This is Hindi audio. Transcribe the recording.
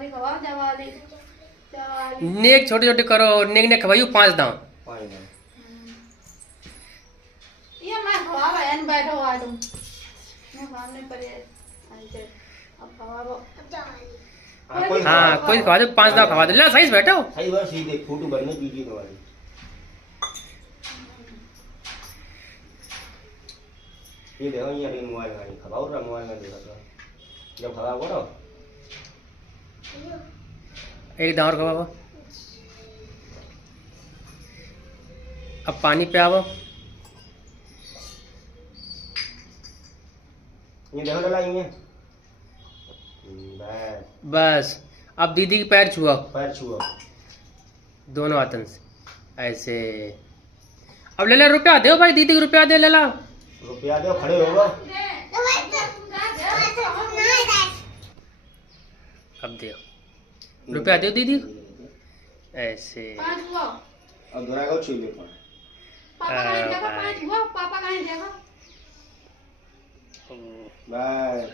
जवाली खवा जवाली जवाली नेक छोटे छोटे करो नेक ने खवायू 5 दांव ये मैं खवा बहन बैठो आ तुम मैं सामने पर ऐसे अब खवा वो हाँ कोई खवा दो 5 दांव खवा दो ले सही से बैठो सही बात सीधे फोटो बनने कीजिए तुम्हारी ये देखो ये अभी मोबाइल में खवाओ रहा मोबाइल में देखा तो जब खवाओ करो एक दांव और खवाओ अब पानी पे आओ ये देखो डला ये बस अब दीदी की पैर छुआ पैर छुओ दोनों हाथन से ऐसे अब ले ले रुपया दो भाई दीदी को रुपया दे ले ला रुपया दो खड़े हो गो अब दो रुपया दो दीदी को ऐसे पांच हुआ अब दोरा को छू ले पापा कहीं देखो पांच हुआ पापा कहीं देखो बाय